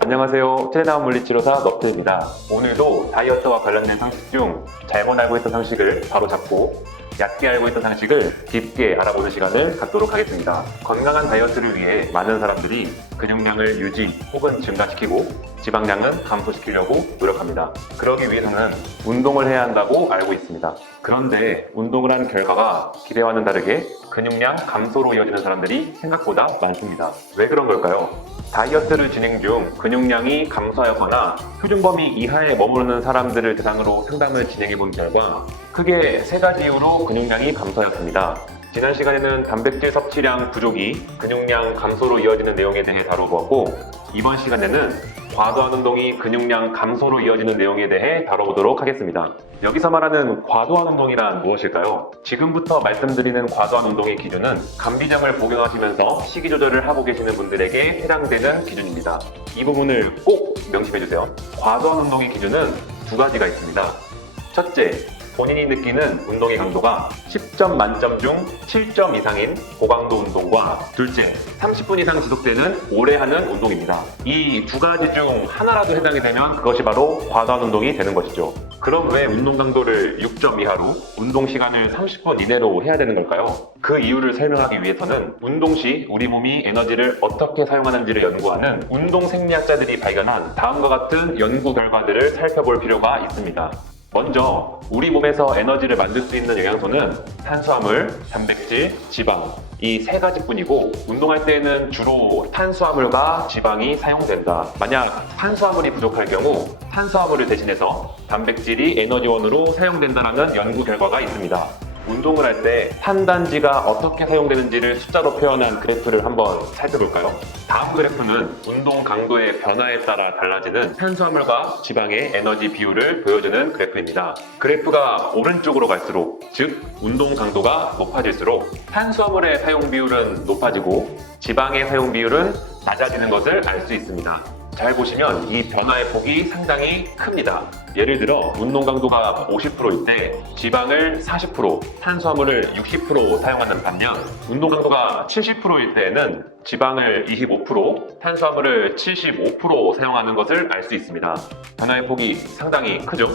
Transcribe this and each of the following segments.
안녕하세요. 트레이너 물리치료사 넙트입니다. 오늘도 다이어트와 관련된 상식 중 잘못 알고 있던 상식을 바로 잡고 얕게 알고 있던 상식을 깊게 알아보는 시간을 갖도록 하겠습니다. 건강한 다이어트를 위해 많은 사람들이 근육량을 유지 혹은 증가시키고 지방량은 감소시키려고 노력합니다. 그러기 위해서는 운동을 해야 한다고 알고 있습니다. 그런데 운동을 한 결과가 기대와는 다르게 근육량 감소로 이어지는 사람들이 생각보다 많습니다. 왜 그런 걸까요? 다이어트를 진행 중 근육량이 감소하거나 표준 범위 이하에 머무르는 사람들을 대상으로 상담을 진행해 본 결과 크게 세 가지 이유로 근육량이 감소하였습니다. 지난 시간에는 단백질 섭취량 부족이 근육량 감소로 이어지는 내용에 대해 다뤄보았고, 이번 시간에는 과도한 운동이 근육량 감소로 이어지는 내용에 대해 다뤄보도록 하겠습니다. 여기서 말하는 과도한 운동이란 무엇일까요? 지금부터 말씀드리는 과도한 운동의 기준은 감비정을 복용하시면서 식이 조절을 하고 계시는 분들에게 해당되는 기준입니다. 이 부분을 꼭 명심해주세요. 과도한 운동의 기준은 두 가지가 있습니다. 첫째, 본인이 느끼는 운동의 강도가 10점 만점 중 7점 이상인 고강도 운동과 둘째, 30분 이상 지속되는 오래 하는 운동입니다. 이 두 가지 중 하나라도 해당이 되면 그것이 바로 과도한 운동이 되는 것이죠. 그럼 왜 운동 강도를 6점 이하로 운동 시간을 30분 이내로 해야 되는 걸까요? 그 이유를 설명하기 위해서는 운동 시 우리 몸이 에너지를 어떻게 사용하는지를 연구하는 운동 생리학자들이 발견한 다음과 같은 연구 결과들을 살펴볼 필요가 있습니다. 먼저 우리 몸에서 에너지를 만들 수 있는 영양소는 탄수화물, 단백질, 지방 이 세 가지뿐이고 운동할 때에는 주로 탄수화물과 지방이 사용된다. 만약 탄수화물이 부족할 경우 탄수화물을 대신해서 단백질이 에너지원으로 사용된다는 연구 결과가 있습니다. 운동을 할 때 탄단지가 어떻게 사용되는지를 숫자로 표현한 그래프를 한번 살펴볼까요? 다음 그래프는 운동 강도의 변화에 따라 달라지는 탄수화물과 지방의 에너지 비율을 보여주는 그래프입니다. 그래프가 오른쪽으로 갈수록, 즉 운동 강도가 높아질수록 탄수화물의 사용 비율은 높아지고 지방의 사용 비율은 낮아지는 것을 알 수 있습니다. 잘 보시면 이 변화의 폭이 상당히 큽니다. 예를 들어 운동 강도가 50%일 때 지방을 40%, 탄수화물을 60% 사용하는 반면 운동 강도가 70%일 때에는 지방을 25%, 탄수화물을 75% 사용하는 것을 알 수 있습니다. 변화의 폭이 상당히 크죠?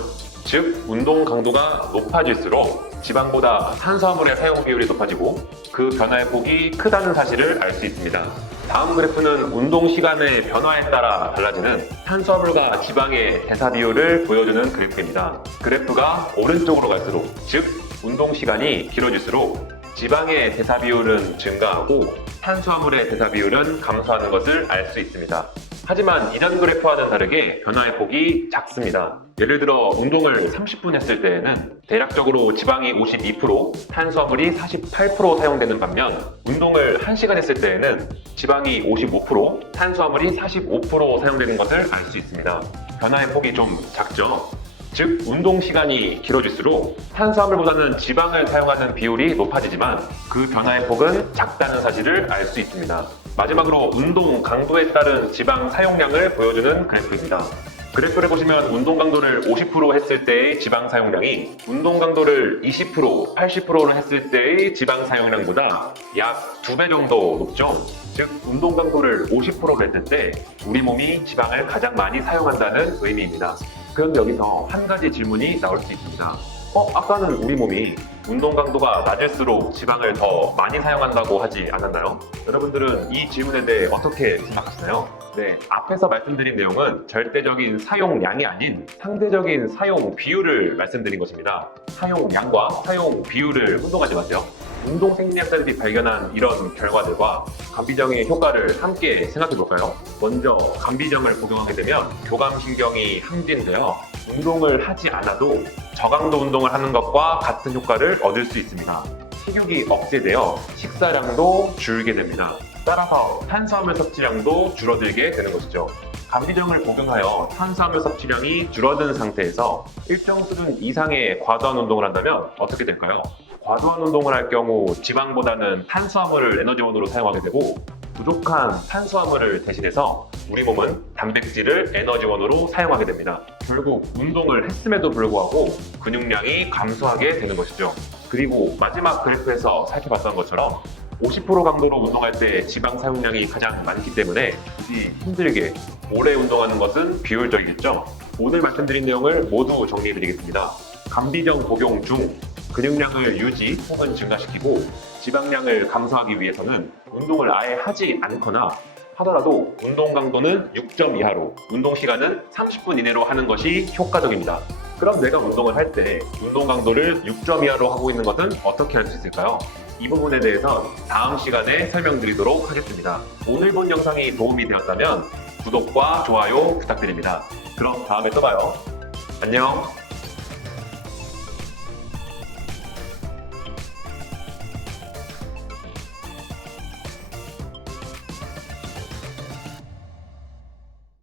즉 운동 강도가 높아질수록 지방보다 탄수화물의 사용 비율이 높아지고 그 변화의 폭이 크다는 사실을 알 수 있습니다. 다음 그래프는 운동 시간의 변화에 따라 달라지는 탄수화물과 지방의 대사 비율을 보여주는 그래프입니다. 그래프가 오른쪽으로 갈수록, 즉 운동 시간이 길어질수록 지방의 대사 비율은 증가하고 탄수화물의 대사 비율은 감소하는 것을 알 수 있습니다. 하지만 이전 그래프와는 다르게 변화의 폭이 작습니다. 예를 들어 운동을 30분 했을 때에는 대략적으로 지방이 52%, 탄수화물이 48% 사용되는 반면 운동을 1시간 했을 때에는 지방이 55%, 탄수화물이 45% 사용되는 것을 알 수 있습니다. 변화의 폭이 좀 작죠? 즉 운동 시간이 길어질수록 탄수화물보다는 지방을 사용하는 비율이 높아지지만 그 변화의 폭은 작다는 사실을 알 수 있습니다. 마지막으로 운동 강도에 따른 지방 사용량을 보여주는 그래프입니다. 그래프를 보시면 운동 강도를 50% 했을 때의 지방 사용량이 운동 강도를 20%, 80%를 했을 때의 지방 사용량보다 약 2배 정도 높죠? 즉 운동 강도를 50%를 했을 때 우리 몸이 지방을 가장 많이 사용한다는 의미입니다. 그런데 여기서 한 가지 질문이 나올 수 있습니다. 아까는 우리 몸이 운동 강도가 낮을수록 지방을 더 많이 사용한다고 하지 않았나요? 여러분들은 이 질문에 대해 어떻게 생각하시나요? 네, 앞에서 말씀드린 내용은 절대적인 사용량이 아닌 상대적인 사용 비율을 말씀드린 것입니다. 사용량과 사용 비율을 혼동하지 마세요. 운동 생리학자들이 발견한 이런 결과들과 감비정의 효과를 함께 생각해 볼까요? 먼저 감비정을 복용하게 되면 교감신경이 항진되어 운동을 하지 않아도 저강도 운동을 하는 것과 같은 효과를 얻을 수 있습니다. 식욕이 억제되어 식사량도 줄게 됩니다. 따라서 탄수화물 섭취량도 줄어들게 되는 것이죠. 감비정을 복용하여 탄수화물 섭취량이 줄어든 상태에서 일정 수준 이상의 과도한 운동을 한다면 어떻게 될까요? 과도한 운동을 할 경우 지방보다는 탄수화물을 에너지원으로 사용하게 되고 부족한 탄수화물을 대신해서 우리 몸은 단백질을 에너지원으로 사용하게 됩니다. 결국 운동을 했음에도 불구하고 근육량이 감소하게 되는 것이죠. 그리고 마지막 그래프에서 살펴봤던 것처럼 50% 강도로 운동할 때 지방 사용량이 가장 많기 때문에 굳이 힘들게 오래 운동하는 것은 비효율적이겠죠. 오늘 말씀드린 내용을 모두 정리해드리겠습니다. 감비정 복용 중 근육량을 유지 혹은 증가시키고 지방량을 감소하기 위해서는 운동을 아예 하지 않거나 하더라도 운동 강도는 6점 이하로, 운동 시간은 30분 이내로 하는 것이 효과적입니다. 그럼 내가 운동을 할 때 운동 강도를 6점 이하로 하고 있는 것은 어떻게 할 수 있을까요? 이 부분에 대해서 다음 시간에 설명드리도록 하겠습니다. 오늘 본 영상이 도움이 되었다면 구독과 좋아요 부탁드립니다. 그럼 다음에 또 봐요. 안녕.